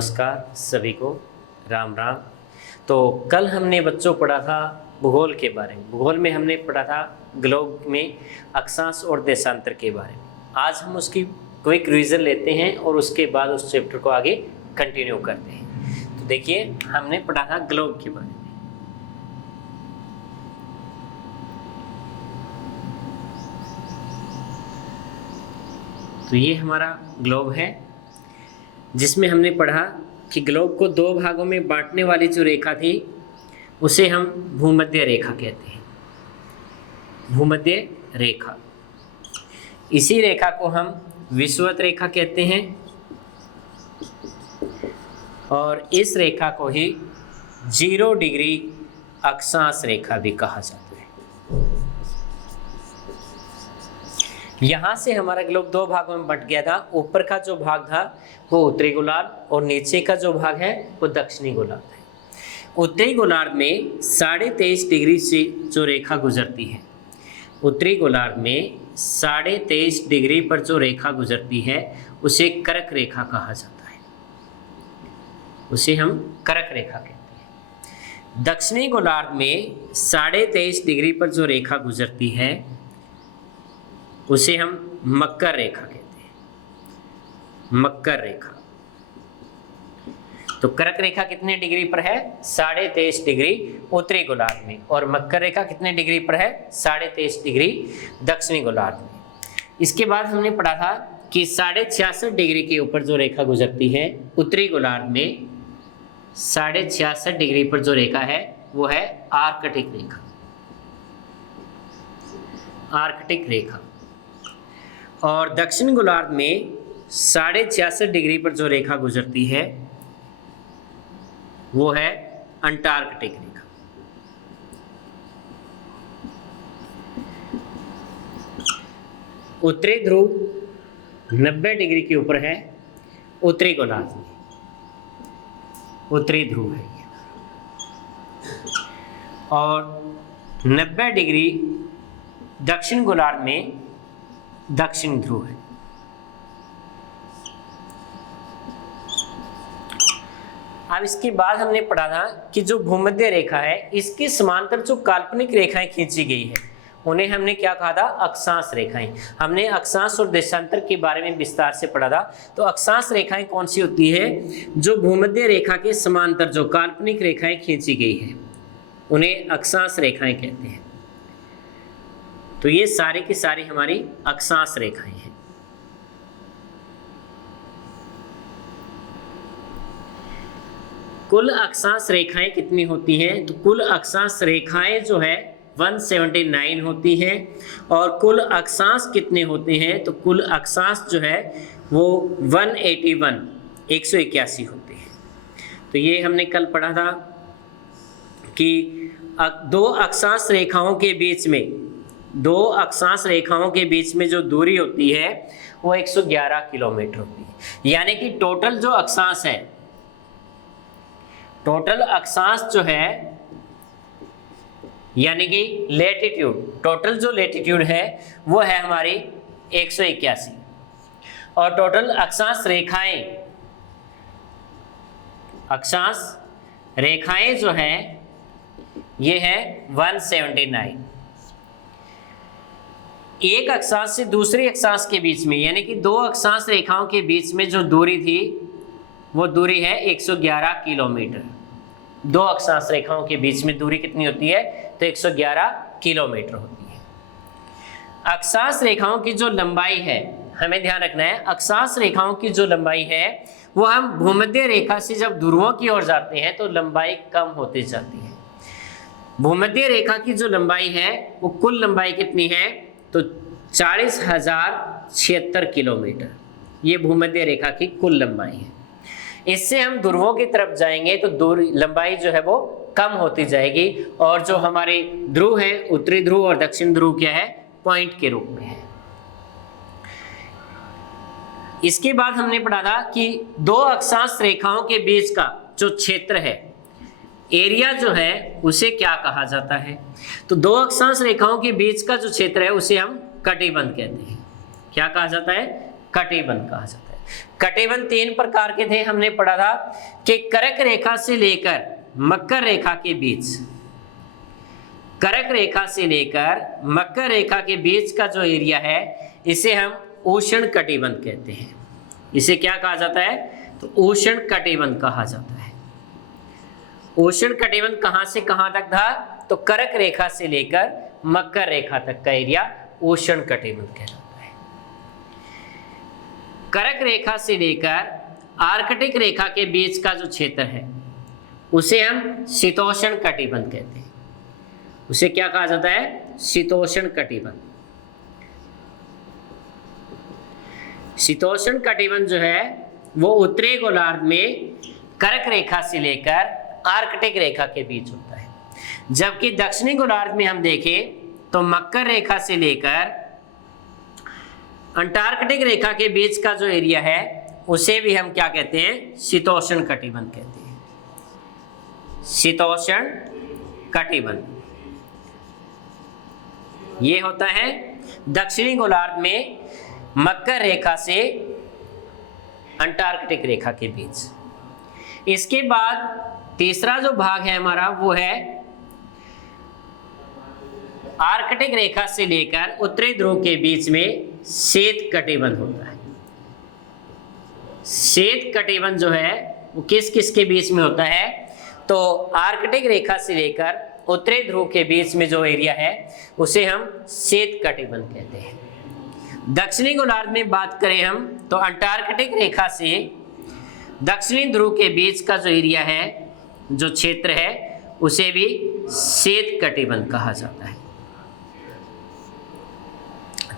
नमस्कार सभी को, राम राम। तो कल हमने बच्चों पढ़ा था भूगोल के बारे में। भूगोल में हमने पढ़ा था ग्लोब में अक्षांश और देशांतर के बारे में। आज हम उसकी क्विक रिवीजन लेते हैं और उसके बाद उस चैप्टर को आगे कंटिन्यू करते हैं। तो देखिए, हमने पढ़ा था ग्लोब के बारे में। तो ये हमारा ग्लोब है, जिसमें हमने पढ़ा कि ग्लोब को दो भागों में बांटने वाली जो रेखा थी उसे हम भूमध्य रेखा कहते हैं। भूमध्य रेखा, इसी रेखा को हम विषुवत रेखा कहते हैं और इस रेखा को ही 0 डिग्री अक्षांश रेखा भी कहा जाता है। यहाँ से हमारा ग्लोब दो भागों में बंट गया था। ऊपर का जो भाग था वो उत्तरी गोलार्ध और नीचे का जो भाग है वो दक्षिणी गोलार्ध है। उत्तरी गोलार्ध में 23.5 डिग्री से जो रेखा गुजरती है, उत्तरी गोलार्ध में 23.5 डिग्री पर जो रेखा गुजरती है उसे कर्क रेखा कहा जाता है। उसे हम कर्क रेखा कहते हैं। दक्षिणी गोलार्ध में 23.5 डिग्री पर जो रेखा गुजरती है उसे हम मकर रेखा कहते हैं। मकर रेखा। तो कर्क रेखा कितने डिग्री पर है? 23.5 डिग्री उत्तरी गोलार्ध में, और मकर रेखा कितने डिग्री पर है? 23.5 डिग्री दक्षिणी गोलार्ध में। इसके बाद हमने पढ़ा था कि 66.5 डिग्री के ऊपर जो रेखा गुजरती है उत्तरी गोलार्ध में, 66.5 डिग्री पर जो रेखा है वो है आर्कटिक रेखा। आर्कटिक रेखा। और दक्षिण गोलार्ध में 66.5 डिग्री पर जो रेखा गुजरती है वो है अंटार्कटिक रेखा। उत्तरी ध्रुव 90 डिग्री के ऊपर है उत्तरी गोलार्ध में। उत्तरी ध्रुव है ये। और 90 डिग्री दक्षिण गोलार्ध में दक्षिण ध्रुव है। अब इसके बाद हमने पढ़ा था कि जो भूमध्य रेखा है इसके समांतर जो काल्पनिक रेखाएं खींची गई है उन्हें हमने क्या कहा था? अक्षांश रेखाएं। हमने अक्षांश और देशांतर के बारे में विस्तार से पढ़ा था। तो अक्षांश रेखाएं कौन सी होती है? जो भूमध्य रेखा के समांतर जो काल्पनिक रेखाएं खींची गई है उन्हें अक्षांश रेखाएं कहते हैं। तो ये सारी की सारी हमारी अक्षांश रेखाएं हैं। कुल अक्षांश रेखाएं कितनी होती हैं? तो कुल अक्षांश रेखाएं जो है 179 होती हैं। और कुल अक्षांश कितने होते हैं? तो कुल अक्षांश जो है वो 181 होते हैं। तो ये हमने कल पढ़ा था कि दो अक्षांश रेखाओं के बीच में जो दूरी होती है वो 111 किलोमीटर होती है। यानी कि टोटल जो अक्षांश है, टोटल अक्षांश जो है यानी कि लेटीट्यूड, टोटल जो लेटीट्यूड है वो है हमारी 181, और टोटल अक्षांश रेखाएं जो है ये है 179। एक अक्षांश से दूसरी अक्षांश के बीच में यानी कि दो अक्षांश रेखाओं के बीच में जो दूरी थी वो दूरी है 111 किलोमीटर। दो अक्षांश रेखाओं के बीच में दूरी कितनी होती है? तो 111 किलोमीटर होती है। अक्षांश रेखाओं की जो लंबाई है, हमें ध्यान रखना है, अक्षांश रेखाओं की जो लंबाई है वो हम भूमध्य रेखा से जब ध्रुवों की ओर जाते हैं तो लंबाई कम होती जाती है। भूमध्य रेखा की जो लंबाई है वो कुल लंबाई कितनी है? तो 40,076 किलोमीटर ये भूमध्य रेखा की कुल लंबाई है। इससे हम ध्रुवों की तरफ जाएंगे तो दूरी लंबाई जो है वो कम होती जाएगी, और जो हमारे ध्रुव है उत्तरी ध्रुव और दक्षिण ध्रुव क्या है? पॉइंट के रूप में है। इसके बाद हमने पढ़ा था कि दो अक्षांश रेखाओं के बीच का जो क्षेत्र है, एरिया जो है उसे क्या कहा जाता है? तो दो अक्षांश रेखाओं के बीच का जो क्षेत्र है उसे हम कटिबंध कहते हैं। क्या कहा जाता है? कटिबंध कहा जाता है। कटिबंध 3 प्रकार के थे, हमने पढ़ा था कि कर्क रेखा से लेकर मकर रेखा के बीच, कर्क रेखा से लेकर मकर रेखा के बीच का जो एरिया है इसे हम उष्ण कटिबंध कहते हैं। इसे क्या कहा जाता है? तो उष्ण कटिबंध कहा जाता है। उष्ण कटिबंध कहां से कहां तक था? तो कर्क रेखा से लेकर मकर रेखा तक का एरिया उष्ण कटिबंध कहलाता है। कर्क रेखा से लेकर आर्कटिक रेखा के बीच का जो क्षेत्र है उसे हम शीतोष्ण कटिबंध कहते हैं। उसे क्या कहा जाता है? शीतोष्ण कटिबंध। शीतोष्ण कटिबंध जो है वो उत्तरी गोलार्ध में कर्क रेखा से लेकर आर्कटिक रेखा के बीच होता है, जबकि दक्षिणी गोलार्ध में हम देखें तो मकर रेखा से लेकर अंटार्कटिक रेखा के बीच का जो एरिया है उसे भी हम क्या कहते हैं? शीतोष्ण कटिबंध कहते हैं। शीतोष्ण कटिबंध ये होता है दक्षिणी गोलार्ध में मकर रेखा से अंटार्कटिक रेखा के बीच। इसके बाद तीसरा जो भाग है हमारा वो है आर्कटिक रेखा से लेकर उत्तरी ध्रुव के बीच में शीत कटिबंध होता है। शीत कटिबंध जो है वो किस किस के बीच में होता है? तो आर्कटिक रेखा से लेकर उत्तरी ध्रुव के बीच में जो एरिया है उसे हम शीत कटिबंध कहते हैं। दक्षिणी गोलार्ध में बात करें हम तो अंटार्कटिक रेखा से दक्षिणी ध्रुव के बीच का जो एरिया है, जो क्षेत्र है, उसे भी शीत कटिबंध कहा जाता है।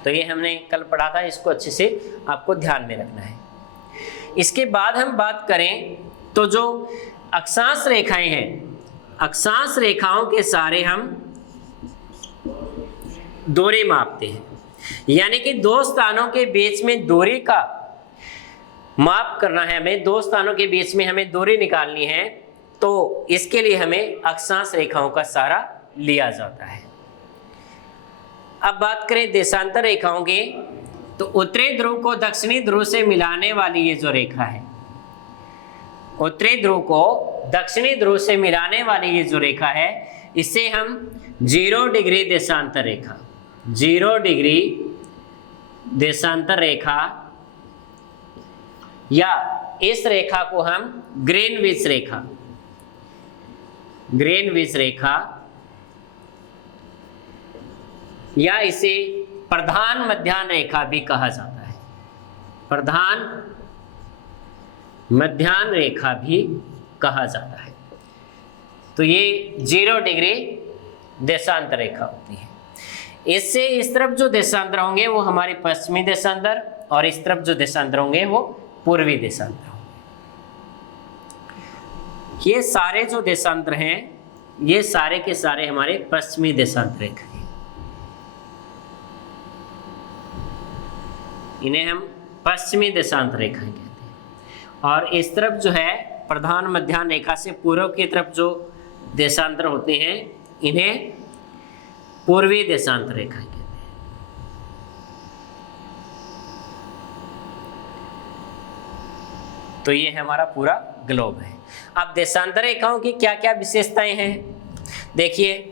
तो ये हमने कल पढ़ा था, इसको अच्छे से आपको ध्यान में रखना है। इसके बाद हम बात करें तो जो अक्षांश रेखाएं हैं, अक्षांश रेखाओं के सारे हम दूरी मापते हैं, यानी कि दो स्थानों के बीच में दूरी का माप करना है हमें, दो स्थानों के बीच में हमें दूरी निकालनी है, तो इसके लिए हमें अक्षांश रेखाओं का सहारा लिया जाता है। अब बात करें देशांतर रेखाओं की, तो उत्तरी ध्रुव को दक्षिणी ध्रुव से मिलाने वाली ये जो रेखा है, उत्तरी ध्रुव को दक्षिणी ध्रुव से मिलाने वाली ये जो रेखा है, इसे हम 0 डिग्री देशांतर रेखा, 0 डिग्री देशांतर रेखा, या इस रेखा को हम ग्रीनविच रेखा, ग्रीनविच रेखा, या इसे प्रधान मध्याह्न रेखा भी कहा जाता है। प्रधान मध्याह्न रेखा भी कहा जाता है। तो ये 0 डिग्री देशांतर रेखा होती है। इससे इस तरफ जो देशांतर होंगे वो हमारे पश्चिमी देशांतर, और इस तरफ जो देशांतर होंगे वो पूर्वी देशांतर होंगे। ये सारे जो देशांतर हैं ये सारे के सारे हमारे पश्चिमी देशांतर रेखा हैं। इन्हें हम पश्चिमी देशांतर रेखाएं कहते हैं। और इस तरफ जो है प्रधान मध्याह्न रेखा से पूर्व की तरफ जो देशांतर होते हैं इन्हें पूर्वी देशांतर रेखाएं कहते हैं। तो ये हमारा पूरा ग्लोब है। अब देशांतर रेखाओं की क्या क्या विशेषताएं हैं देखिए।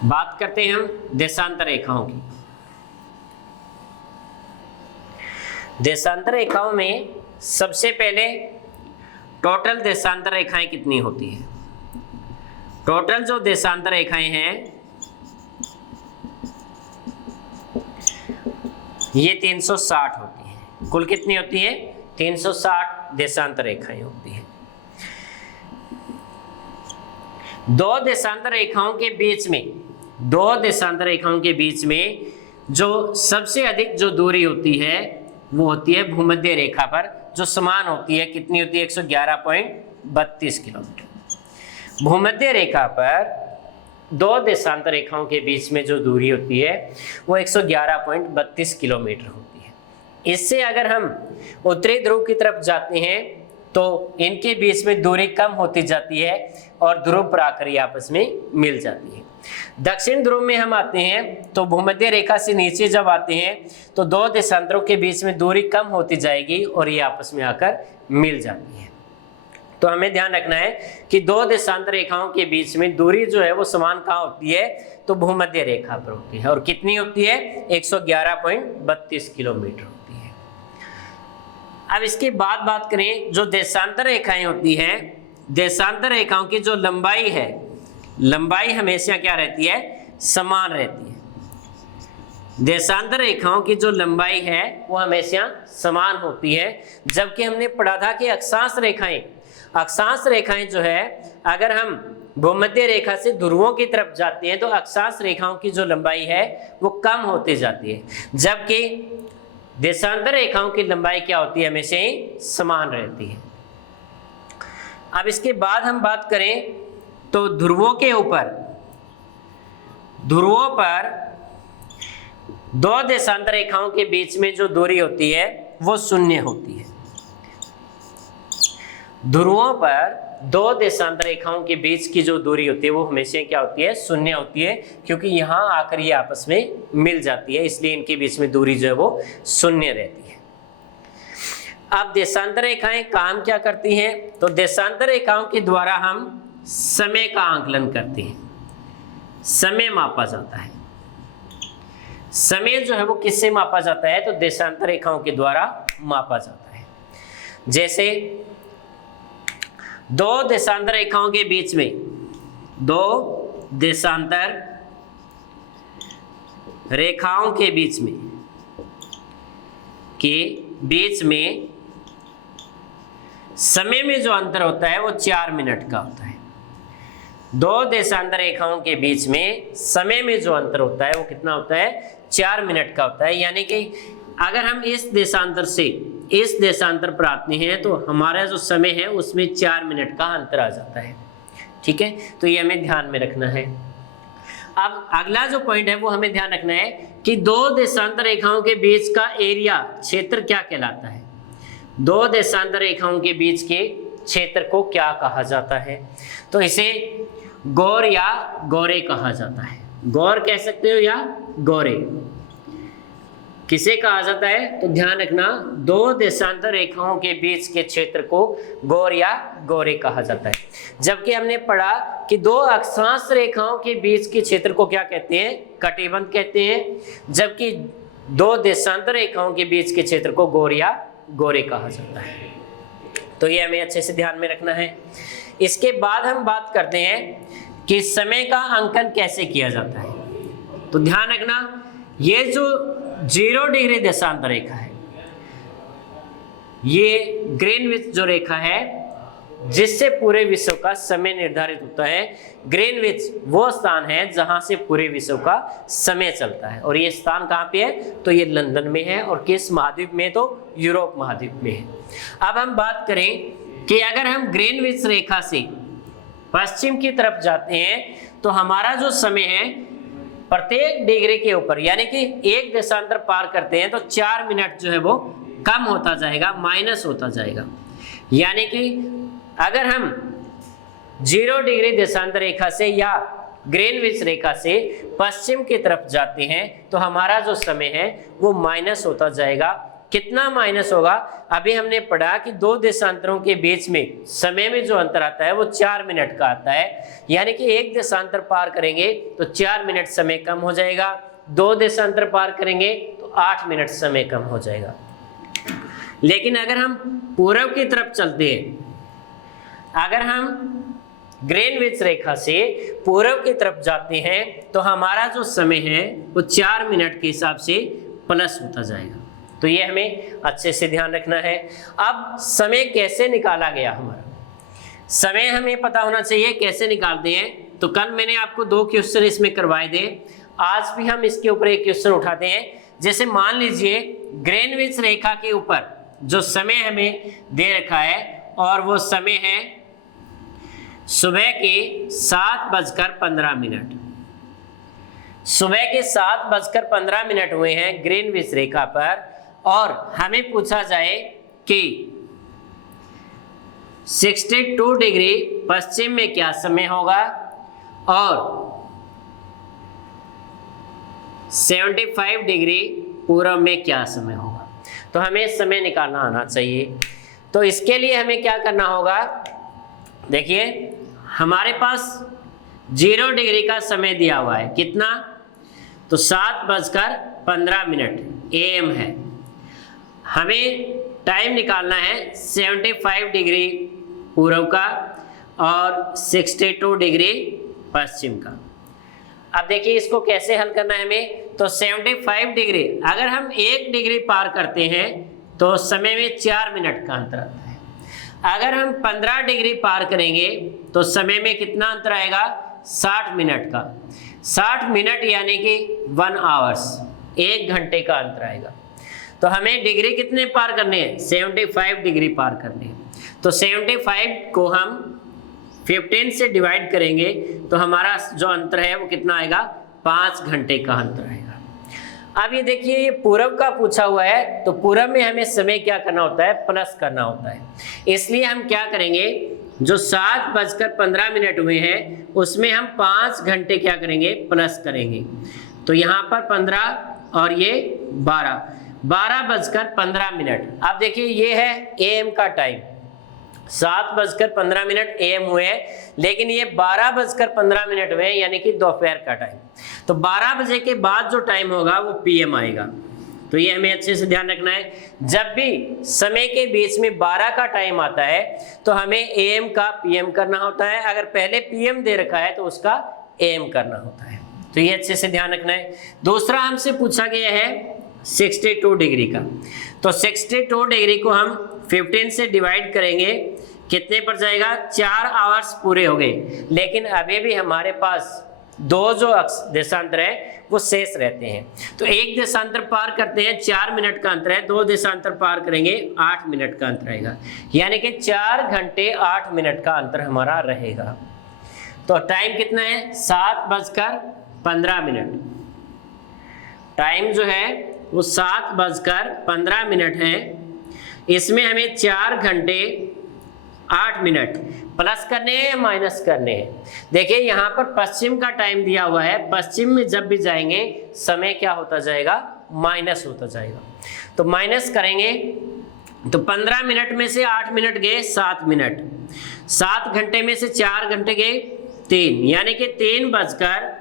बात करते हैं हम देशांतर रेखाओं की। देशांतर रेखाओं में सबसे पहले टोटल देशांतर रेखाएं कितनी होती है? टोटल जो देशांतर रेखाएं हैं ये 360 होती हैं। कुल कितनी होती है? 360 देशांतर रेखाएं होती हैं। दो देशांतर रेखाओं के बीच में, दो देशांतर रेखाओं के बीच में जो सबसे अधिक जो दूरी होती है वो होती है भूमध्य रेखा पर, जो समान होती है। कितनी होती है? 111.32 किलोमीटर। भूमध्य रेखा पर दो देशांतर रेखाओं के बीच में जो दूरी होती है वो 111.32 किलोमीटर होती है। इससे अगर हम उत्तरी ध्रुव की तरफ जाते हैं तो इनके बीच में दूरी कम होती जाती है और ध्रुव प्राकृति आपस में मिल जाती है। दक्षिण ध्रुव में हम आते हैं तो भूमध्य रेखा से नीचे जब आते हैं तो दो देशांतरों के बीच में दूरी कम होती जाएगी और ये आपस में आकर मिल जाती है। तो हमें ध्यान रखना है कि दो देशांतर रेखाओं के बीच में दूरी जो है वो समान कहाँ होती है, तो भूमध्य रेखा पर होती है। और कितनी होती है, 111.32 किलोमीटर होती है। अब इसके बाद बात करें जो देशांतर रेखाएं होती हैं, देशांतर रेखाओं की जो लंबाई है, लंबाई हमेशा क्या रहती है, समान रहती है। देशांतर रेखाओं की जो लंबाई है वो हमेशा समान होती है। जबकि हमने पढ़ा था कि अक्षांश रेखाएं जो है, अगर हम भूमध्य रेखा से ध्रुवों की तरफ जाते हैं तो अक्षांश रेखाओं की जो लंबाई है वो कम होती जाती है, जबकि देशांतर रेखाओं की लंबाई क्या होती है, हमेशा ही समान रहती है। अब इसके बाद हम बात करें तो ध्रुवों पर दो देशांतर रेखाओं के बीच में जो दूरी होती है वो शून्य होती है। ध्रुवों पर दो देशांतर रेखाओं के बीच की जो दूरी होती है वो हमेशा क्या होती है, शून्य होती है, क्योंकि यहाँ आकर ये आपस में मिल जाती है, इसलिए इनके बीच में दूरी जो है वो शून्य रहती है। अब देशांतर रेखाएं काम क्या करती हैं, तो देशांतर रेखाओं के द्वारा हम समय का आकलन करते हैं, समय मापा जाता है। समय जो है वो किससे मापा जाता है, तो देशांतर रेखाओं के द्वारा मापा जाता है। जैसे दो देशांतर रेखाओं के बीच में, दो देशांतर रेखाओं के बीच में समय में जो अंतर होता है वो 4 मिनट का होता है। दो देशांतर रेखाओं के बीच में समय में जो अंतर होता है वो कितना होता है, 4 मिनट का होता है। यानी कि अगर हम इस देशांतर से इस देशांतर पर आते हैं तो हमारा जो समय है उसमें 4 मिनट का अंतर आ जाता है। ठीक है, तो ये हमें ध्यान में रखना है। अब अगला जो पॉइंट है वो हमें ध्यान रखना है कि दो देशांतर रेखाओं के बीच का एरिया, क्षेत्र क्या कहलाता है। दो देशांतर रेखाओं के बीच के क्षेत्र को क्या कहा जाता है, तो इसे गौर या गौरे कहा जाता है। गौर कह सकते हो या गौरे, किसे कहा जाता है, तो ध्यान रखना, दो देशांतर रेखाओं के बीच के क्षेत्र को गौर या गौरे कहा जाता है। जबकि हमने पढ़ा कि दो अक्षांश रेखाओं के बीच के क्षेत्र को क्या कहते हैं, कटिबंध कहते हैं, जबकि दो देशांतर रेखाओं के बीच के क्षेत्र को गौर या गौरे कहा जाता है। तो ये हमें अच्छे से ध्यान में रखना है। इसके बाद हम बात करते हैं कि समय का अंकन कैसे किया जाता है। तो ध्यान रखना, ये जो 0 डिग्री देशांतर रेखा है, ये ग्रीनविच जो रेखा है जिससे पूरे विश्व का समय निर्धारित होता है। ग्रीनविच वो स्थान है जहां से पूरे विश्व का समय चलता है, और ये स्थान कहाँ पे है, तो ये लंदन में है। और किस महाद्वीप में, तो यूरोप महाद्वीप में है। अब हम बात करें कि अगर हम ग्रीनविच रेखा से पश्चिम की तरफ जाते हैं तो हमारा जो समय है प्रत्येक डिग्री के ऊपर, यानी कि एक देशांतर पार करते हैं तो 4 मिनट जो है वो कम होता जाएगा, माइनस होता जाएगा। यानी कि अगर हम 0 डिग्री देशांतर रेखा से या ग्रीनविच रेखा से पश्चिम की तरफ जाते हैं तो हमारा जो समय है वो माइनस होता जाएगा। कितना माइनस होगा, अभी हमने पढ़ा कि दो देशांतरों के बीच में समय में जो अंतर आता है वो 4 मिनट का आता है। यानी कि एक देशांतर पार करेंगे तो 4 मिनट समय कम हो जाएगा, दो देशांतर पार करेंगे तो 8 मिनट समय कम हो जाएगा। लेकिन अगर हम पूर्व की तरफ चलते हैं, अगर हम ग्रीनविच रेखा से पूर्व की तरफ जाते हैं तो हमारा जो समय है वो 4 मिनट के हिसाब से प्लस होता जाएगा। तो ये हमें अच्छे से ध्यान रखना है। अब समय कैसे निकाला गया, हमारा समय हमें पता होना चाहिए कैसे निकालते हैं। तो कल मैंने आपको 2 क्वेश्चन इसमें करवाए थे, आज भी हम इसके ऊपर एक क्वेश्चन उठाते हैं। जैसे मान लीजिए ग्रीनविच रेखा के ऊपर जो समय हमें दे रखा है और वो समय है सुबह के 7:15। सुबह के 7:15 हुए हैं ग्रीनविच रेखा पर, और हमें पूछा जाए कि 62 डिग्री पश्चिम में क्या समय होगा और 75 डिग्री पूरब में क्या समय होगा। तो हमें समय निकालना आना चाहिए। तो इसके लिए हमें क्या करना होगा, देखिए हमारे पास 0 डिग्री का समय दिया हुआ है, कितना, तो 7:15 AM है। हमें टाइम निकालना है 75 डिग्री पूर्व का और 62 डिग्री पश्चिम का। अब देखिए इसको कैसे हल करना है हमें, तो 75 डिग्री अगर हम 1 डिग्री पार करते हैं तो समय में 4 मिनट का अंतर आता है। अगर हम 15 डिग्री पार करेंगे तो समय में कितना अंतर आएगा, 60 मिनट का। 60 मिनट यानी कि 1 आवर्स, 1 घंटे का अंतर आएगा। तो हमें डिग्री कितने पार करने हैं, 75 डिग्री पार करने हैं। तो 75 को हम 15 से डिवाइड करेंगे तो हमारा जो अंतर है वो कितना आएगा, 5 घंटे का अंतर आएगा। अब ये देखिए ये पूरब का पूछा हुआ है, तो पूरब में हमें समय क्या करना होता है, प्लस करना होता है। इसलिए हम क्या करेंगे, जो 7:15 हुए हैं उसमें हम 5 घंटे क्या करेंगे, प्लस करेंगे। तो यहाँ पर 15 और ये 12:15। अब देखिए ये है AM का टाइम, 7:15 AM हुए हैं, लेकिन ये 12:15 हुए हैं यानी कि दोपहर का टाइम। तो 12 बजे के बाद जो टाइम होगा वो PM आएगा। तो ये हमें अच्छे से ध्यान रखना है, जब भी समय के बीच में 12 का टाइम आता है तो हमें AM का PM करना होता है। अगर पहले PM दे रखा है तो उसका AM करना होता है। तो ये अच्छे से ध्यान रखना है। दूसरा हमसे पूछा गया है 62 डिग्री का। तो 62 डिग्री को हम 15 से डिवाइड करेंगे, कितने पर जाएगा, 4 आवर्स पूरे हो गए। लेकिन अभी भी हमारे पास 2 जो देशांतर है वो शेष रहते हैं। तो एक देशांतर पार करते हैं, 4 मिनट का अंतर है, 2 देशांतर पार करेंगे 8 मिनट का अंतर रहेगा, यानी कि 4 घंटे 8 मिनट का अंतर हमारा रहेगा। तो टाइम कितना है, 7:15। टाइम जो है वो 7:15 है। इसमें हमें 4 घंटे 8 मिनट प्लस करने हैं या माइनस करने हैं। देखिए यहाँ पर पश्चिम का टाइम दिया हुआ है, पश्चिम में जब भी जाएंगे समय क्या होता जाएगा, माइनस होता जाएगा। तो माइनस करेंगे तो 15 मिनट में से 8 मिनट गए 7 मिनट, 7 घंटे में से 4 घंटे गए 3, यानी कि 3:07।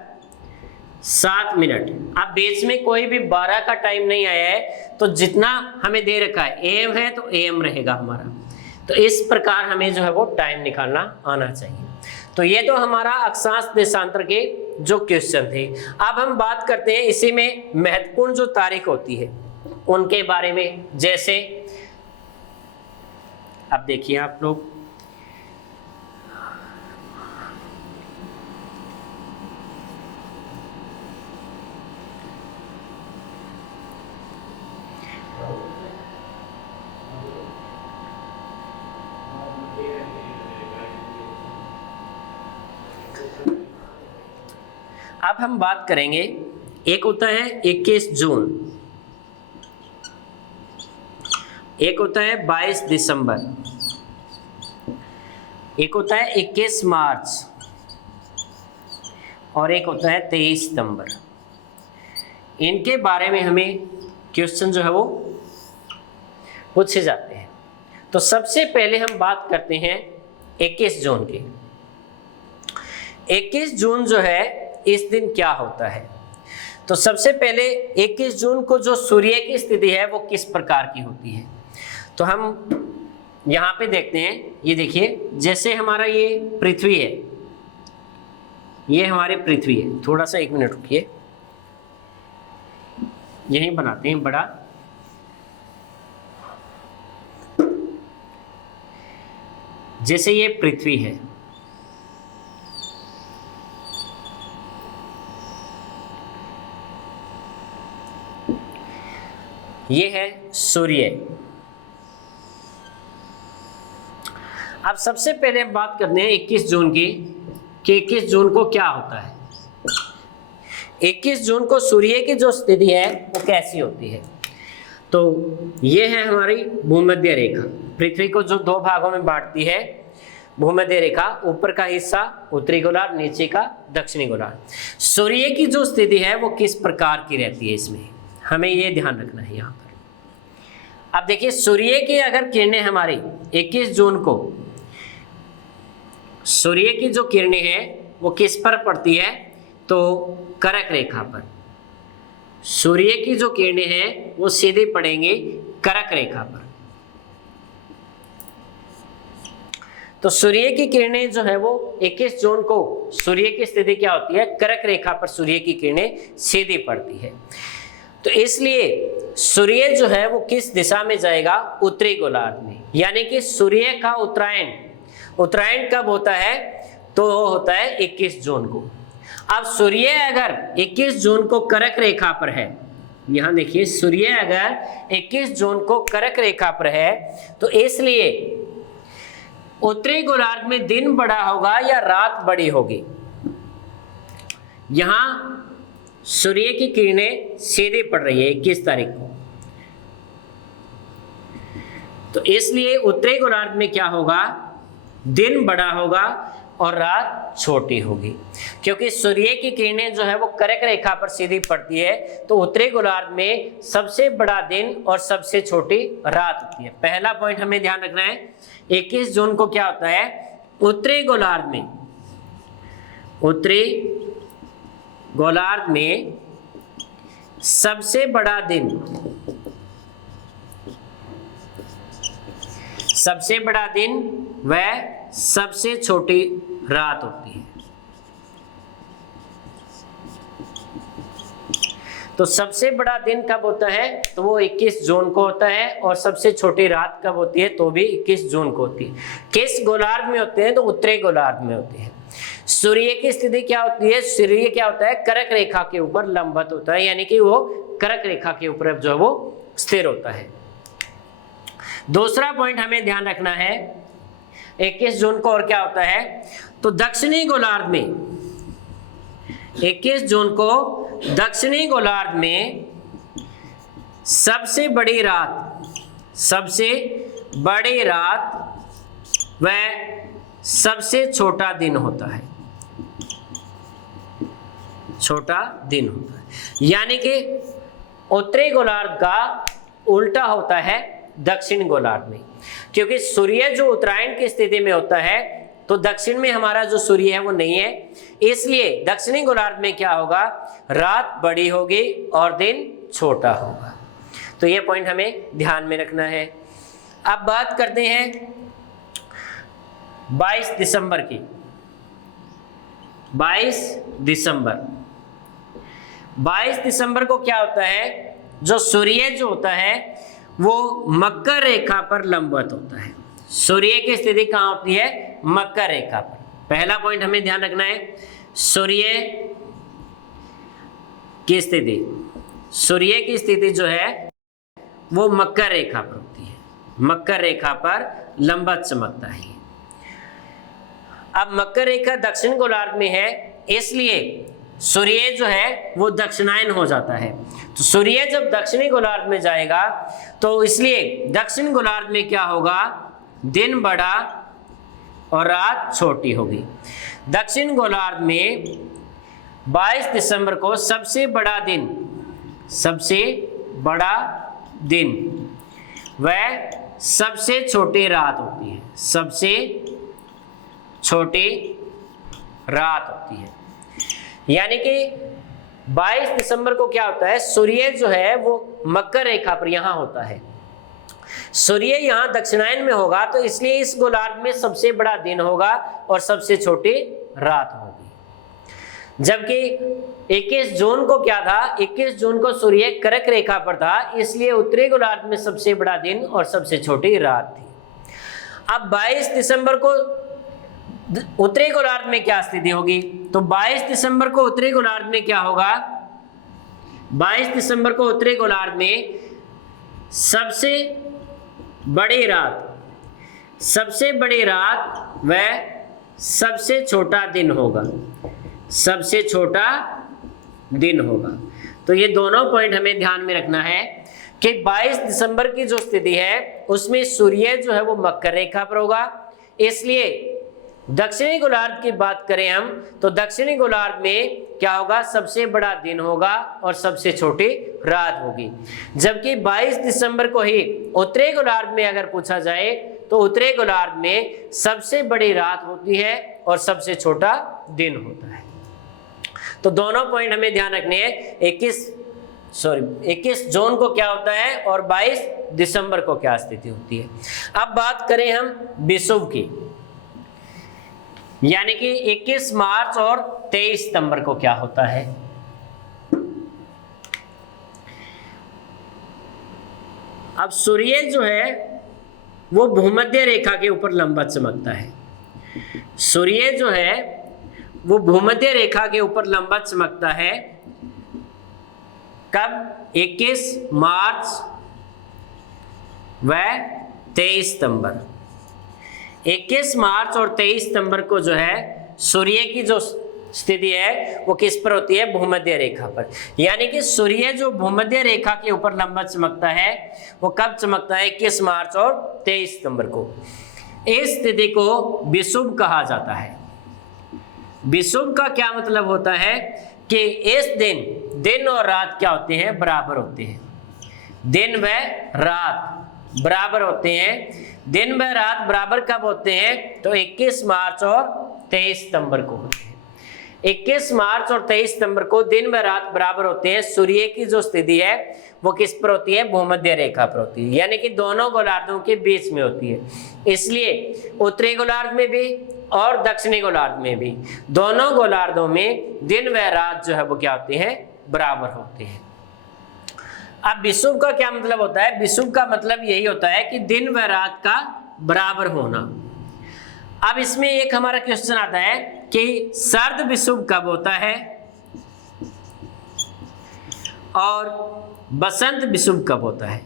अब बीच में कोई भी 12 का टाइम नहीं आया है, तो जितना हमें दे रखा है AM है तो AM रहेगा हमारा। तो इस प्रकार हमें जो है वो टाइम निकालना आना चाहिए। तो ये तो हमारा अक्षांश देशांतर के जो क्वेश्चन थे। अब हम बात करते हैं इसी में महत्वपूर्ण जो तारीख होती है उनके बारे में। जैसे अब देखिए आप लोग, अब हम बात करेंगे, एक होता है 21 जून, एक होता है 22 दिसंबर, एक होता है 21 मार्च और एक होता है 23 सितंबर। इनके बारे में हमें क्वेश्चन जो है वो पूछे जाते हैं। तो सबसे पहले हम बात करते हैं 21 जून की। 21 जून जो है इस दिन क्या होता है, तो सबसे पहले 21 जून को जो सूर्य की स्थिति है वो किस प्रकार की होती है। तो हम यहाँ पे देखते हैं, ये देखिए जैसे हमारा ये पृथ्वी है, ये हमारी पृथ्वी है। थोड़ा सा 1 मिनट रुकिए, यहीं बनाते हैं बड़ा। जैसे ये पृथ्वी है, ये है सूर्य। अब सबसे पहले हम बात करते हैं 21 जून की, कि 21 जून को क्या होता है। 21 जून को सूर्य की जो स्थिति है वो कैसी होती है। तो ये है हमारी भूमध्य रेखा, पृथ्वी को जो 2 भागों में बांटती है। भूमध्य रेखा, ऊपर का हिस्सा उत्तरी गोलार्ध, नीचे का दक्षिणी गोलार्ध। सूर्य की जो स्थिति है वो किस प्रकार की रहती है, इसमें हमें ये ध्यान रखना है यहाँ पर। अब देखिए, सूर्य की अगर किरणें हमारी 21 जून को, सूर्य की जो किरणें हैं वो किस पर पड़ती है, तो कर्क रेखा पर। सूर्य की जो किरणें हैं वो सीधे पड़ेंगे कर्क रेखा पर। तो सूर्य की किरणें जो है वो 21 जून को सूर्य की स्थिति क्या होती है, कर्क रेखा पर सूर्य की किरणें सीधी पड़ती है। तो इसलिए सूर्य जो है वो किस दिशा में जाएगा, उत्तरी गोलार्ध में। यानी कि सूर्य का उत्तरायण, उत्तरायण कब होता है, तो होता है 21 जून को। अब सूर्य अगर 21 जून को कर्क रेखा पर है, यहां देखिए, सूर्य अगर 21 जून को कर्क रेखा पर है, तो इसलिए उत्तरी गोलार्ध में दिन बड़ा होगा या रात बड़ी होगी। यहां सूर्य की किरणें सीधे पड़ रही है 21 तारीख को, तो इसलिए उत्तरी गोलार्ध में क्या होगा, दिन बड़ा होगा और रात छोटी होगी। क्योंकि सूर्य की किरणें जो है वो कर्क रेखा पर सीधी पड़ती है, तो उत्तरी गोलार्ध में सबसे बड़ा दिन और सबसे छोटी रात होती है। पहला पॉइंट हमें ध्यान रखना है, 21 जून को क्या होता है, उत्तरी गोलार्ध में, उत्तरी गोलार्ध में सबसे बड़ा दिन, सबसे बड़ा दिन व सबसे छोटी रात होती है। तो सबसे बड़ा दिन कब होता है, तो वो 21 जून को होता है, और सबसे छोटी रात कब होती है, तो भी 21 जून को होती है। किस गोलार्ध में होते हैं, तो उत्तरी गोलार्ध में होते हैं। सूर्य की स्थिति क्या होती है, सूर्य क्या होता है, कर्क रेखा के ऊपर लंबवत होता है, यानी कि वो कर्क रेखा के ऊपर जो है वो स्थिर होता है। दूसरा पॉइंट हमें ध्यान रखना है, 21 जून को और क्या होता है, तो दक्षिणी गोलार्ध में 21 जून को दक्षिणी गोलार्ध में सबसे बड़ी रात, सबसे बड़ी रात व सबसे छोटा दिन होता है, छोटा दिन होता है। यानी कि उत्तरी गोलार्ध का उल्टा होता है दक्षिण गोलार्ध में, क्योंकि सूर्य जो उत्तरायण की स्थिति में होता है, तो दक्षिण में हमारा जो सूर्य है वो नहीं है, इसलिए दक्षिणी गोलार्ध में क्या होगा, रात बड़ी होगी और दिन छोटा होगा। तो ये पॉइंट हमें ध्यान में रखना है। अब बात करते हैं 22 दिसंबर की। 22 दिसंबर को क्या होता है, जो सूर्य जो होता है वो मकर रेखा पर लंबवत होता है। सूर्य की स्थिति कहाँ होती है, मकर रेखा पर। पहला पॉइंट हमें ध्यान रखना है, सूर्य की स्थिति, सूर्य की स्थिति जो है वो मकर रेखा पर होती है, मकर रेखा पर लंबवत चमकता है। अब मकर रेखा दक्षिण गोलार्ध में है, इसलिए सूर्य जो है वो दक्षिणायन हो जाता है। तो सूर्य जब दक्षिणी गोलार्ध में जाएगा, तो इसलिए दक्षिण गोलार्ध में क्या होगा, दिन बड़ा और रात छोटी होगी। दक्षिण गोलार्ध में 22 दिसंबर को सबसे बड़ा दिन, सबसे बड़ा दिन वह सबसे छोटी रात होती है, सबसे छोटी रात होती है। यानी कि 22 दिसंबर को क्या होता है, सूर्य जो है वो मकर रेखा पर यहां होता है, सूर्य यहां दक्षिणायन में होगा, तो इसलिए इस गोलार्ध में सबसे बड़ा दिन होगा और सबसे छोटी रात होगी। जबकि 21 जून को क्या था, 21 जून को सूर्य कर्क रेखा पर था, इसलिए उत्तरी गोलार्ध में सबसे बड़ा दिन और सबसे छोटी रात थी। अब 22 दिसंबर को उत्तरी गोलार्ध में क्या स्थिति होगी, तो 22 दिसंबर को उत्तरी गोलार्ध में क्या होगा, 22 दिसंबर को उत्तरी गोलार्ध में सबसे बड़ी रात, सबसे बड़ी रात व सबसे छोटा दिन होगा, सबसे छोटा दिन होगा। तो ये दोनों पॉइंट हमें ध्यान में रखना है कि 22 दिसंबर की जो स्थिति है उसमें सूर्य जो है वो मकर रेखा पर होगा, इसलिए दक्षिणी गोलार्ध की बात करें हम तो दक्षिणी गोलार्ध में क्या होगा, सबसे बड़ा दिन होगा और सबसे छोटी रात होगी। जबकि 22 दिसंबर को ही उत्तरी गोलार्ध में अगर पूछा जाए तो उत्तरी गोलार्ध में सबसे बड़ी रात होती है और सबसे छोटा दिन होता है। तो दोनों पॉइंट हमें ध्यान रखने हैं। 21 जून को क्या होता है और 22 दिसंबर को क्या स्थिति होती है। अब बात करें हम विषुव की, यानी कि 21 मार्च और 23 सितंबर को क्या होता है। अब सूर्य जो है वो भूमध्य रेखा के ऊपर लंबवत चमकता है। सूर्य जो है वो भूमध्य रेखा के ऊपर लंबवत चमकता है। कब? 21 मार्च व 23 सितंबर। 21 मार्च और 23 सितंबर को जो है सूर्य की जो स्थिति है वो किस पर होती है? भूमध्य रेखा पर। यानी कि सूर्य जो भूमध्य रेखा के ऊपर लंबवत चमकता है वो कब चमकता है? 21 मार्च और 23 सितंबर को। इस स्थिति को विषुव कहा जाता है। विषुव का क्या मतलब होता है कि इस दिन और रात क्या होते हैं? बराबर होते हैं। दिन व रात बराबर होते हैं। दिन व रात बराबर कब होते हैं? तो 21 मार्च और 23 सितंबर को होते हैं। 21 मार्च और 23 सितंबर को दिन व रात बराबर होते हैं। सूर्य की जो स्थिति है वो किस पर होती है? भूमध्य रेखा पर होती है, यानी कि दोनों गोलार्धों के बीच में होती है। इसलिए उत्तरी गोलार्ध में भी और दक्षिणी गोलार्ध में भी, दोनों गोलार्धों में दिन व रात जो है वो क्या होते हैं? बराबर होते हैं। अब विषुव का क्या मतलब होता है? विषुव का मतलब यही होता है कि दिन व रात का बराबर होना। अब इसमें एक हमारा क्वेश्चन आता है कि सर्द विषुव कब होता है और बसंत विषुव कब होता है?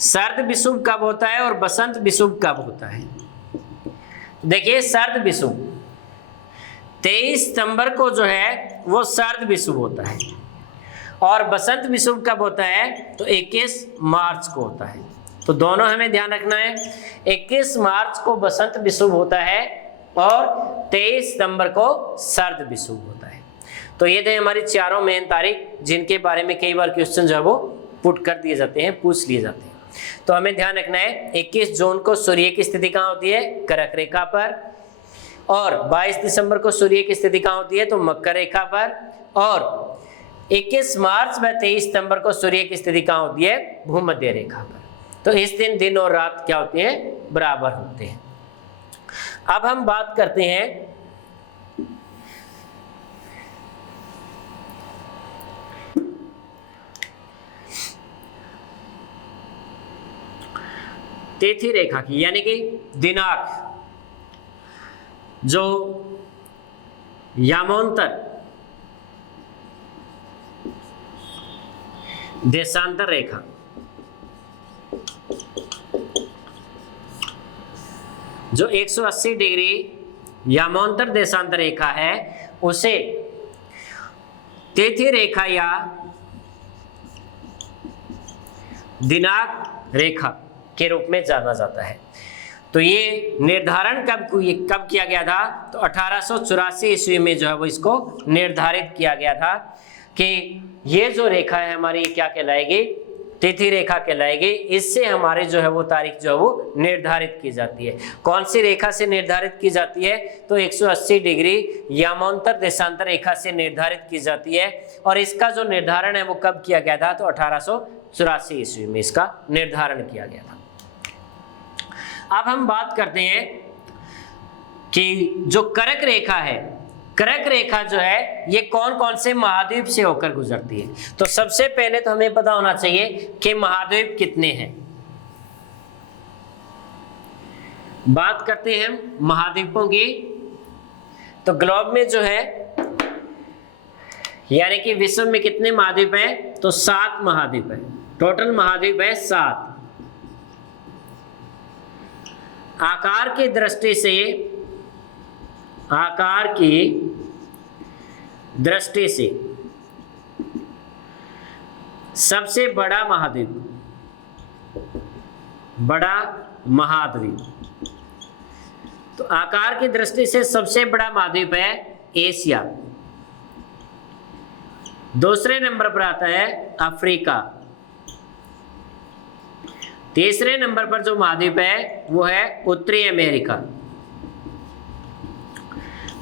सर्द विषुव कब होता है और बसंत विषुव कब होता है? देखिए, सर्द विषुव 23 सितंबर को जो है वो सर्द विषुव होता है और बसंत विषुव कब होता है? तो 21 मार्च को होता है। तो दोनों हमें ध्यान रखना है। 21 मार्च को बसंत विषुव होता है और 23 सितंबर को सर्द विषुव होता है। तो ये थे हमारी चारों मेन तारीख जिनके बारे में कई बार क्वेश्चन जो है वो पुट कर दिए जाते हैं, पूछ लिए जाते हैं। तो हमें ध्यान रखना है 21 जून को सूर्य की स्थिति कहाँ होती है? कर्क रेखा पर। और 22 दिसंबर को सूर्य की स्थिति कहाँ होती है? तो मकर रेखा पर। और 21 मार्च व 23 सितंबर को सूर्य की स्थिति कहाँ होती है? भूमध्य रेखा पर। तो इस दिन और रात क्या होते हैं? बराबर होते हैं। अब हम बात करते हैं तिथि रेखा की, यानी कि दिनांक, जो यामोंतर देशांतर रेखा, जो 180 डिग्री यामोंतर देशांतर रेखा है उसे तिथि रेखा या दिनांक रेखा के रूप में जाना जाता है। तो ये निर्धारण कब किया गया था? तो 1884 ईस्वी में जो है वो इसको निर्धारित किया गया था कि ये जो रेखा है हमारी क्या कहलाएगी? तिथि रेखा कहलाएगी। इससे हमारे जो है वो तारीख जो है वो निर्धारित की जाती है। कौन सी रेखा से निर्धारित की जाती है? तो 180 डिग्री यामोंतर देशांतर रेखा से निर्धारित की जाती है। और इसका जो निर्धारण है वो कब किया गया था? तो 1884 ईस्वी में इसका निर्धारण किया गया था। अब हम बात करते हैं कि जो कर्क रेखा है, कर्क रेखा जो है ये कौन कौन से महाद्वीप से होकर गुजरती है? तो सबसे पहले तो हमें पता होना चाहिए कि महाद्वीप कितने हैं। बात करते हैं महाद्वीपों की। तो ग्लोब में जो है, यानी कि विश्व में कितने महाद्वीप हैं? तो 7 महाद्वीप हैं। टोटल महाद्वीप है 7। आकार की दृष्टि से सबसे बड़ा महाद्वीप तो आकार की दृष्टि से सबसे बड़ा महाद्वीप है एशिया, दूसरे नंबर पर आता है अफ्रीका, तीसरे नंबर पर जो महाद्वीप है वो है उत्तरी अमेरिका,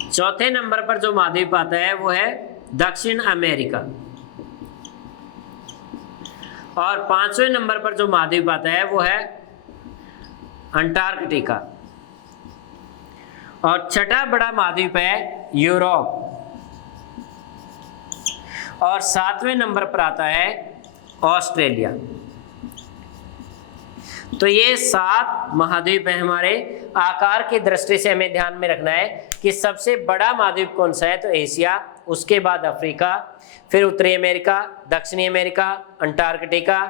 चौथे नंबर पर जो महाद्वीप आता है वो है दक्षिण अमेरिका, और पांचवें नंबर पर जो महाद्वीप आता है वो है अंटार्कटिका, और छठा बड़ा महाद्वीप है यूरोप, और सातवें नंबर पर आता है ऑस्ट्रेलिया। तो ये 7 महाद्वीप हैं हमारे। आकार की दृष्टि से हमें ध्यान में रखना है कि सबसे बड़ा महाद्वीप कौन सा है, तो एशिया, उसके बाद अफ्रीका, फिर उत्तरी अमेरिका, दक्षिणी अमेरिका, अंटार्कटिका,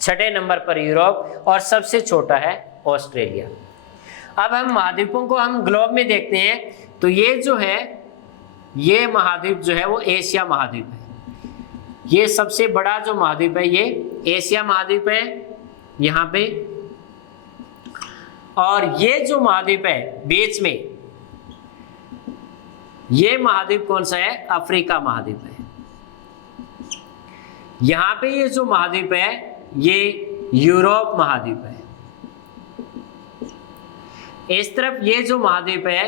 छठे नंबर पर यूरोप, और सबसे छोटा है ऑस्ट्रेलिया। अब हम महाद्वीपों को हम ग्लोब में देखते हैं, तो ये जो है ये महाद्वीप जो है वो एशिया महाद्वीप है। ये सबसे बड़ा जो महाद्वीप है ये एशिया महाद्वीप है यहाँ पे, और ये जो महाद्वीप है बीच में, ये महाद्वीप कौन सा है, अफ्रीका महाद्वीप है। यहाँ पे ये जो महाद्वीप है ये यूरोप महाद्वीप है। इस तरफ ये जो महाद्वीप है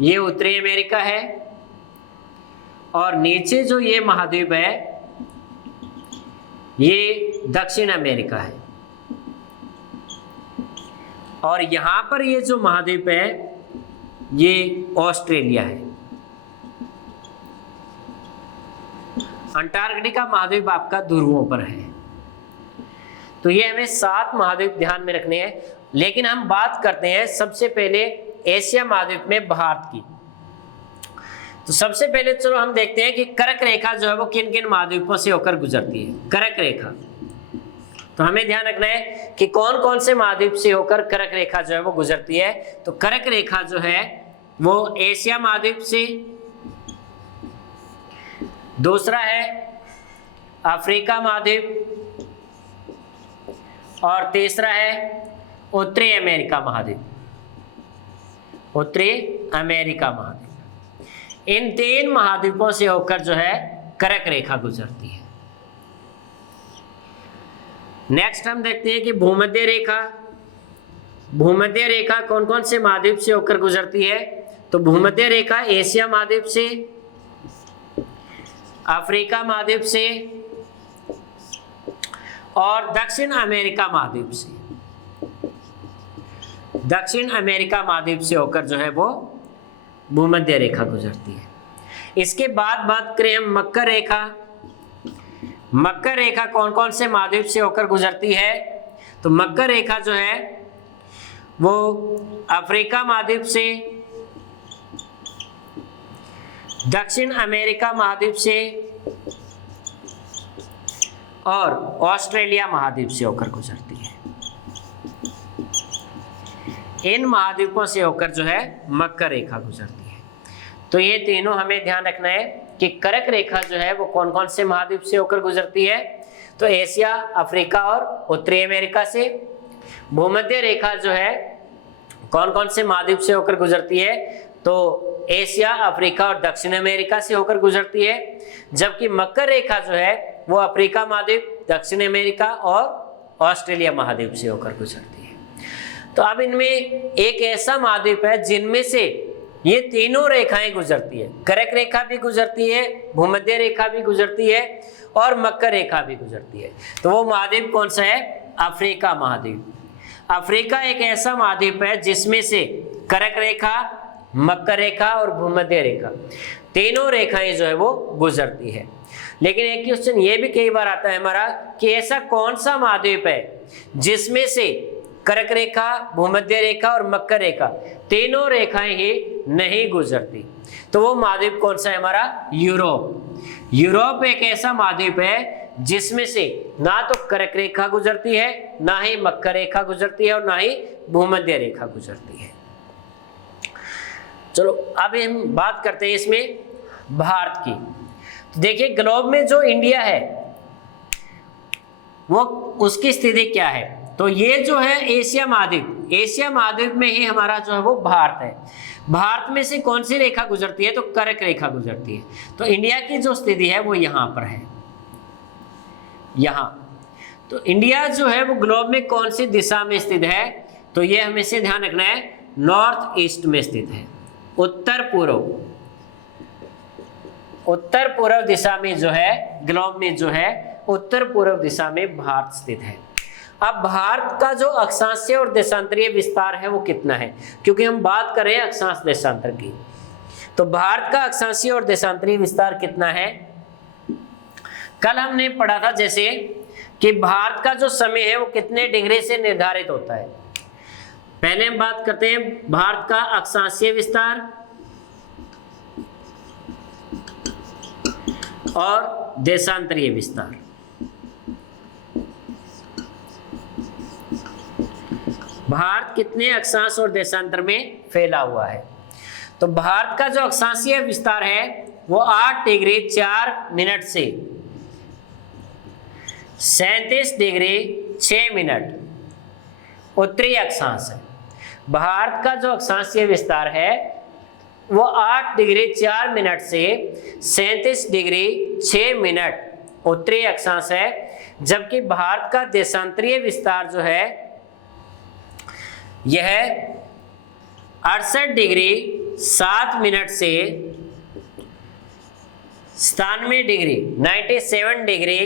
ये उत्तरी अमेरिका है, और नीचे जो ये महाद्वीप है ये दक्षिण अमेरिका है, और यहाँ पर ये जो महाद्वीप है ये ऑस्ट्रेलिया है। अंटार्कटिका महाद्वीप आपका ध्रुवों पर है। तो ये हमें 7 महाद्वीप ध्यान में रखने हैं, लेकिन हम बात करते हैं सबसे पहले एशिया महाद्वीप में भारत की। तो सबसे पहले चलो हम देखते हैं कि कर्क रेखा जो है वो किन किन महाद्वीपों से होकर गुजरती है। कर्क रेखा, तो हमें ध्यान रखना है कि कौन कौन से महाद्वीप से होकर कर्क रेखा जो है वो गुजरती है। तो कर्क रेखा जो है वो एशिया महाद्वीप से, दूसरा है अफ्रीका महाद्वीप, और तीसरा है उत्तरी अमेरिका महाद्वीप, उत्तरी अमेरिका महाद्वीप। इन 3 महाद्वीपों से होकर जो है कर्क रेखा गुजरती है। नेक्स्ट हम देखते हैं कि भूमध्य रेखा। भूमध्य रेखा कौन कौन से महाद्वीप से होकर गुजरती है, तो भूमध्य रेखा एशिया महाद्वीप से, अफ्रीका महाद्वीप से, और दक्षिण अमेरिका महाद्वीप से। दक्षिण अमेरिका महाद्वीप से होकर जो है वो भूमध्य रेखा गुजरती है। इसके बाद बात करें हम मकर रेखा। मकर रेखा कौन कौन से महाद्वीप से होकर गुजरती है, तो मकर रेखा जो है वो अफ्रीका महाद्वीप से, दक्षिण अमेरिका महाद्वीप से, और ऑस्ट्रेलिया महाद्वीप से होकर गुजरती है। इन महाद्वीपों से होकर जो है मकर रेखा गुजरती है। तो ये तीनों हमें ध्यान रखना है कि कर्क रेखा जो है वो कौन कौन से महाद्वीप से होकर गुजरती है, तो एशिया, अफ्रीका और उत्तरी अमेरिका से। भूमध्य रेखा जो है कौन कौन से महाद्वीप से होकर गुजरती है, तो एशिया, अफ्रीका और दक्षिण अमेरिका से होकर गुजरती है। जबकि मकर रेखा जो है वो अफ्रीका महाद्वीप, दक्षिण अमेरिका और ऑस्ट्रेलिया महाद्वीप से होकर गुजरती है। तो अब इनमें एक ऐसा महाद्वीप है जिनमें से ये तीनों रेखाएं गुजरती है। कर्क रेखा भी गुजरती है, भूमध्य रेखा भी गुजरती है, और मकर रेखा भी गुजरती है। तो वो महाद्वीप कौन सा है, अफ्रीका महाद्वीप। अफ्रीका एक ऐसा महाद्वीप है जिसमें से कर्क रेखा, मकर रेखा और भूमध्य रेखा तीनों रेखाएं जो है वो गुजरती है। लेकिन एक क्वेश्चन ये भी कई बार आता है हमारा कि ऐसा कौन सा महाद्वीप है जिसमें से कर्क रेखा, भूमध्य रेखा और मकर रेखा तीनों रेखाएं ही नहीं गुजरती। तो वो महाद्वीप कौन सा है हमारा, यूरोप। यूरोप एक ऐसा महाद्वीप है जिसमें से ना तो कर्क रेखा गुजरती है, ना ही मकर रेखा गुजरती है, और ना ही भूमध्य रेखा गुजरती है। चलो अब हम बात करते हैं इसमें भारत की। तो देखिए ग्लोब में जो इंडिया है वो उसकी स्थिति क्या है, तो ये जो है एशिया महाद्वीप, एशिया महाद्वीप में ही हमारा जो है वो भारत है। भारत में से कौन सी रेखा गुजरती है? तो कर्क रेखा गुजरती है। तो इंडिया की जो स्थिति है वो यहाँ पर है, यहाँ। तो इंडिया जो है वो ग्लोब में कौन सी दिशा में स्थित है? तो ये हमेशा ध्यान रखना है, नॉर्थ ईस्ट में स्थित है, उत्तर पूर्व, उत्तर पूर्व दिशा में जो है, ग्लोब में जो है उत्तर पूर्व दिशा में भारत स्थित है। अब भारत का जो अक्षांशीय और देशांतरीय विस्तार है वो कितना है? क्योंकि हम बात कर रहे हैं अक्षांश देशांतर की, तो भारत का अक्षांशीय और देशांतरीय विस्तार कितना है? कल हमने पढ़ा था जैसे कि भारत का जो समय है वो कितने डिग्री से निर्धारित होता है। पहले हम बात करते हैं भारत का अक्षांशीय विस्तार और देशांतरीय विस्तार। भारत कितने अक्षांश और देशांतर में फैला हुआ है? तो भारत का जो अक्षांशीय विस्तार है वो 8 डिग्री 4 मिनट से 37 डिग्री 6 मिनट उत्तरी अक्षांश है। भारत का जो अक्षांशीय विस्तार है वो 8 डिग्री 4 मिनट से 37 डिग्री 6 मिनट उत्तरी अक्षांश है, जबकि भारत का देशांतरीय विस्तार जो है यह 68 डिग्री 7 मिनट से 97 डिग्री 97 डिग्री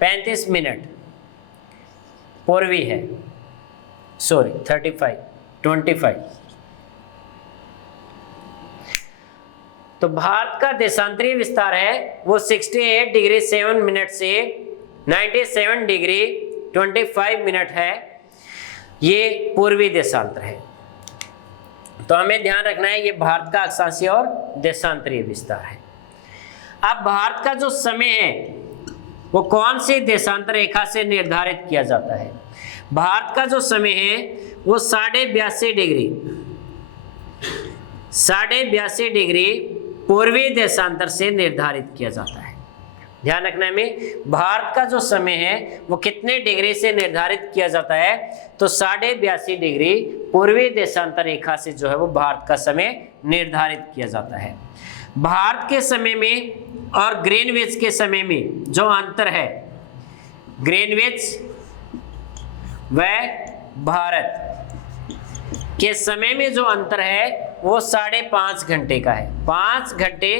35 मिनट पूर्वी है, सॉरी 25। तो भारत का देशांतरीय विस्तार है वो 68 डिग्री 7 मिनट से 97 डिग्री 25 मिनट है, ये पूर्वी देशांतर है। तो हमें ध्यान रखना है ये भारत का अक्षांशीय और देशांतरीय विस्तार है। अब भारत का जो समय है वो कौन सी देशांतर रेखा से निर्धारित किया जाता है? भारत का जो समय है वो 82.5 डिग्री पूर्वी देशांतर से निर्धारित किया जाता है। ध्यान रखना है, में भारत का जो समय है वो कितने डिग्री से निर्धारित किया जाता है? तो 82.5 डिग्री पूर्वी देशांतर रेखा से जो है वो भारत का समय निर्धारित किया जाता है। भारत के समय में और ग्रीनविच के समय में जो अंतर है, ग्रीनविच व भारत के समय में जो अंतर है वो 5.5 घंटे का है, 5 घंटे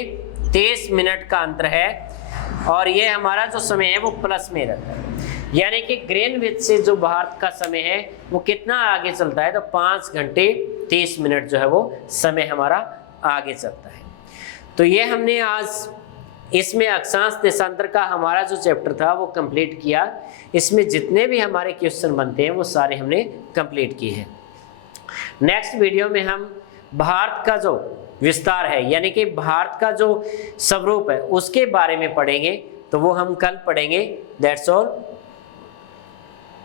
23 मिनट का अंतर है। और ये हमारा जो समय है वो प्लस में रहता है, यानी कि ग्रीनविच से जो भारत का समय है वो कितना आगे चलता है? तो 5 घंटे 30 मिनट जो है वो समय हमारा आगे चलता है। तो ये हमने आज इसमें अक्षांश देशांतर का हमारा जो चैप्टर था वो कंप्लीट किया। इसमें जितने भी हमारे क्वेश्चन बनते हैं वो सारे हमने कंप्लीट किए हैं। नेक्स्ट वीडियो में हम भारत का जो विस्तार है यानी कि भारत का जो स्वरूप है उसके बारे में पढ़ेंगे, तो वो हम कल पढ़ेंगे। That's all.